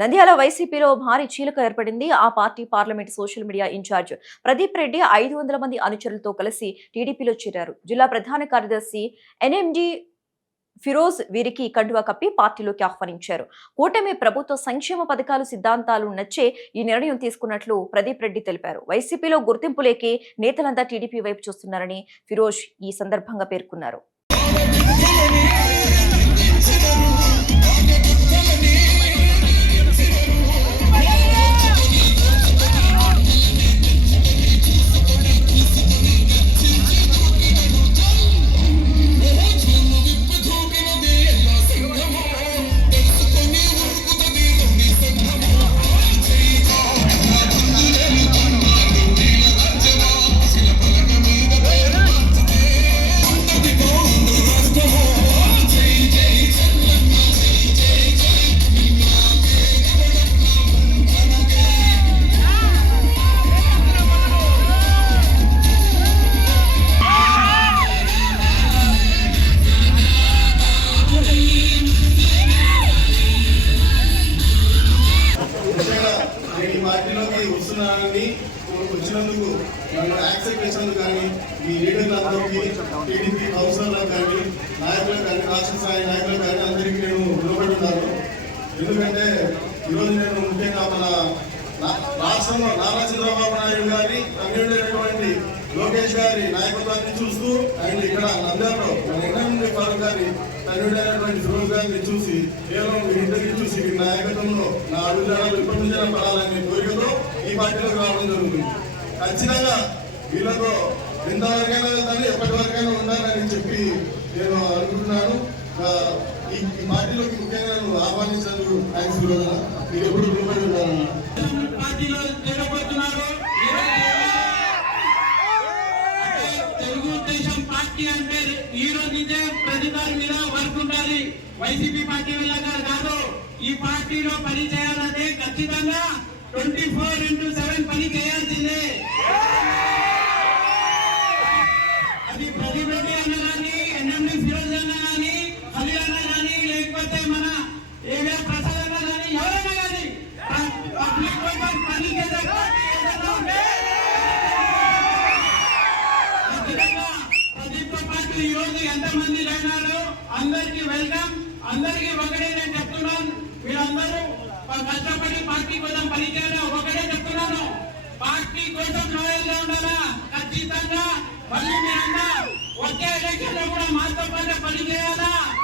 నంద్యాల వైసీపీలో భారీ చీలిక ఏర్పడింది. ఆ party parliament social media incharge Pradeep Reddy ఐదు వందల మంది అనుచరులతో కలిసి టీడీపీలో చేరారు. జిల్లా ప్రధాన కార్యదర్శి ఎన్ఎండి ఫిరోజ్ వీరికి కండువా కప్పి పార్టీలోకి ఆహ్వానించారు. కూటమి ప్రభుత్వ సంక్షేమ పథకాలు సిద్ధాంతాలు నచ్చే ఈ నిర్ణయం తీసుకున్నట్లు ప్రదీప్ రెడ్డి తెలిపారు. వైసీపీలో గుర్తింపు లేకే నేతలంతా టీడీపీ వైపు చూస్తున్నారని ఫిరోజ్ ఈ సందర్భంగా పేర్కొన్నారు. నేను ఈ పార్టీలోకి వస్తున్నానని వచ్చినందుకు నన్ను యాక్సెప్ట్ చేసినందుకు కానీ మీ లీడర్లందరికీ టీడీపీ కౌన్సిలర్లకు కానీ నాయకులకు కానీ రాష్ట్ర స్థాయి నాయకులకు కానీ అందరికీ నేను రుణపడి ఉన్నాను ఎందుకంటే ఈరోజు నేను ముఖ్యంగా మన నా- రాష్ట్రంలో నారా చంద్రబాబు నాయుడు గారి తమిళైనటువంటి లోకేష్ గారి నాయకత్వాన్ని చూస్తూ అండ్ ఇక్కడ నంద్యాలలో మన గారి తమిళైనటువంటి ఫిరోజ్ గారిని చూసి కేవలం వీరిద్దరిని చూసి వీరి నాయకత్వంలో నా అడుగుజాడలు ఇప్పటి పడాలనే కోరికతో ఈ పార్టీలో రావడం జరుగుతుంది. ఖచ్చితంగా వీళ్ళతో ఎంతవరకైనా వెళ్తాను ఎప్పటి వరకైనా ఉండాలని చెప్పి నేను అనుకుంటున్నాను. ఈ పార్టీలోకి ముఖ్యంగా నన్ను ఆహ్వానించినందుకు థ్యాంక్స్ మీరు ఎప్పుడు రుణపడి ఉండాలన్నా పార్టీలో చేరబోతున్నారు తెలుగుదేశం పార్టీ అంటే ఈ రోజు ఇదే ప్రతి దాని మీద వర్క్ ఉండాలి. వైసీపీ పార్టీ వెళ్ళగా కాదు. ఈ పార్టీలో పని చేయాలంటే ఖచ్చితంగా ట్వంటీ ఫోర్ ఇంటూ సెవెన్ పని చేయాల్సిందే. అది ప్రదీప్ రెడ్డి అన్న కానీ ఎన్ఎండి ఫిరోజ్ అన్న కానీ అలీ అన్న కానీ లేకపోతే మన మంది ఎంతమంది అయినారు అందరికీ వెల్కమ్ అందరికీ ఒకటే నేను చెప్తున్నాను. మీరందరూ కష్టపడి పార్టీ కోసం పనిచేయాలి ఒకటే చెప్తున్నాను. పార్టీ కోసం లోయల్ ఉండాలా? ఖచ్చితంగా. మళ్ళీ మీరంతా వచ్చే ఎలక్షన్లో కూడా మాతో పాటు పనిచేయాలా?